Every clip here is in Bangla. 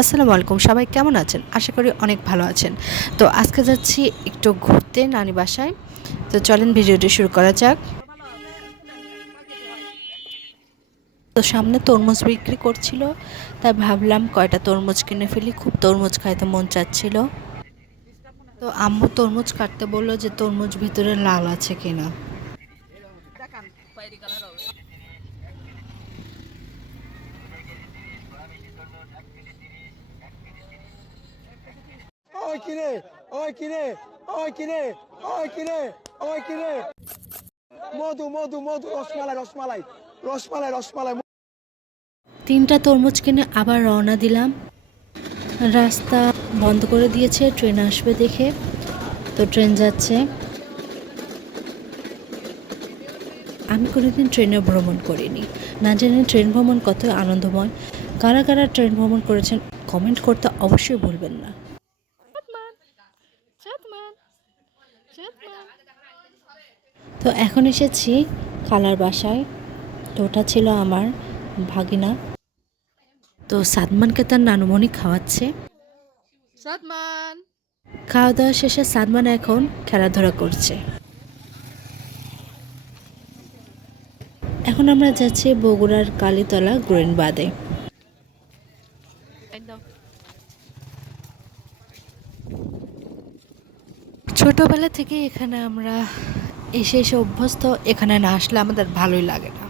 আসসালামু আলাইকুম, সবাই কেমন আছেন? আশা করি অনেক ভালো আছেন। তো আজকে যাচ্ছি একটু ঘুরতে নানি বাসায়। তো চলেন ভিডিওটি শুরু করা যাক। তো সামনে তরমুজ বিক্রি করছিল, তাই ভাবলাম কয়টা তরমুজ কিনে ফেলি। খুব তরমুজ খাইতে মন চাচ্ছিল। তো আম্মু তরমুজ কাটতে বলল যে তরমুজ ভিতরে লাল আছে কিনা। ওই কিরে ওই কিরে ওই কিরে ওই কিরে ওই কিরে মধু মধু মধু, রসমালাই রসমালাই। রসমালাই রসমালাই তিনটা তরমুজ কিনে আবার রওনা দিলাম। রাস্তা বন্ধ করে দিয়েছে, ট্রেন আসবে দেখে। তো ট্রেন যাচ্ছে। আমি কোনোদিন ট্রেনে ভ্রমণ করিনি। না জানি ট্রেন ভ্রমণ কত আনন্দময়। কারা কারা ট্রেন ভ্রমণ করেছেন, কমেন্ট করতে অবশ্যই ভুলবেন না। তো এখন এসেছি খালার বাসায়। তো ওটা ছিল আমার ভাগিনা। তো সাদমানকে তার নানুমণি খাওয়াচ্ছে। সাদমান! খাওয়া দাওয়া শেষে সাদমান এখন খেলাধুলা করছে। এখন আমরা যাচ্ছি বগুড়ার কালীতলা গ্রেন বাদে ছোটবেলা থেকে এখানে আমরা এসে এসে অভ্যস্ত, এখানে না আসলে আমাদের ভালোই লাগে না।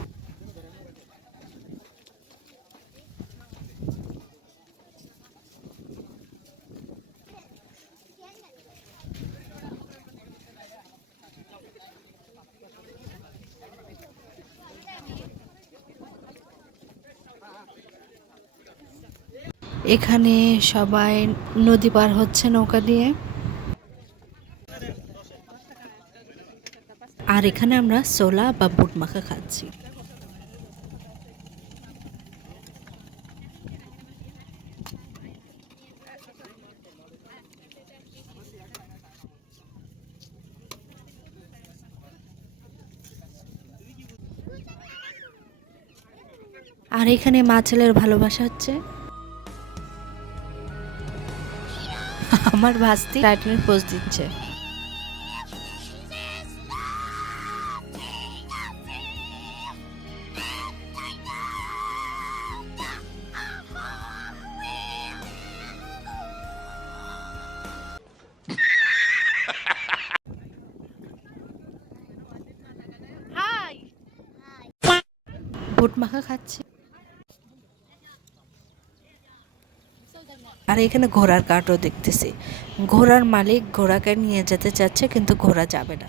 এখানে সবাই নদী পার হচ্ছে নৌকা দিয়ে। আর এখানে আমরা সোলা বা বুট মাখা খাচ্ছি। আর এখানে মা ছেলের ভালোবাসা হচ্ছে। আমার ভাস্তি টাইটানিক পোজ দিচ্ছে। বুট মাখা খাচ্ছে। আর এখানে ঘোড়ার কাঠও দেখতেছি। ঘোড়ার মালিক ঘোড়াকে নিয়ে যেতে চাচ্ছে, কিন্তু ঘোড়া যাবে না।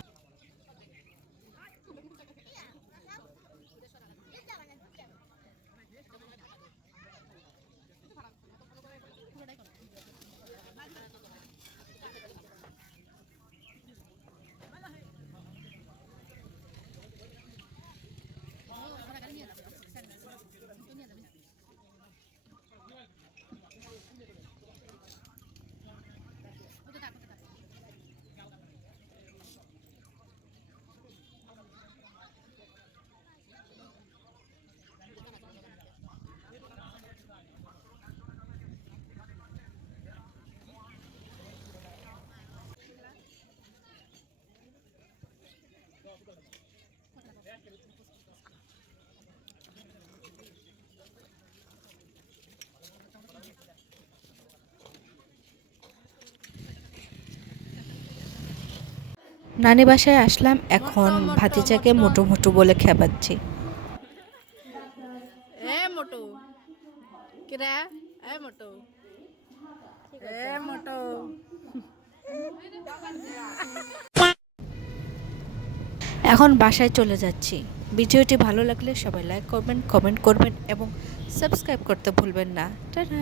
নানি বাসায় আসলাম এখন ভাতিজাকে মোটু মোটু বলে খেপাচ্ছি। মোটু এ মোটু এ মোটু। এখন বাসায় চলে যাচ্ছি। ভিডিওটি ভালো লাগলে সবাই লাইক করবেন কমেন্ট করবেন এবং সাবস্ক্রাইব করতে ভুলবেন না। টাটা!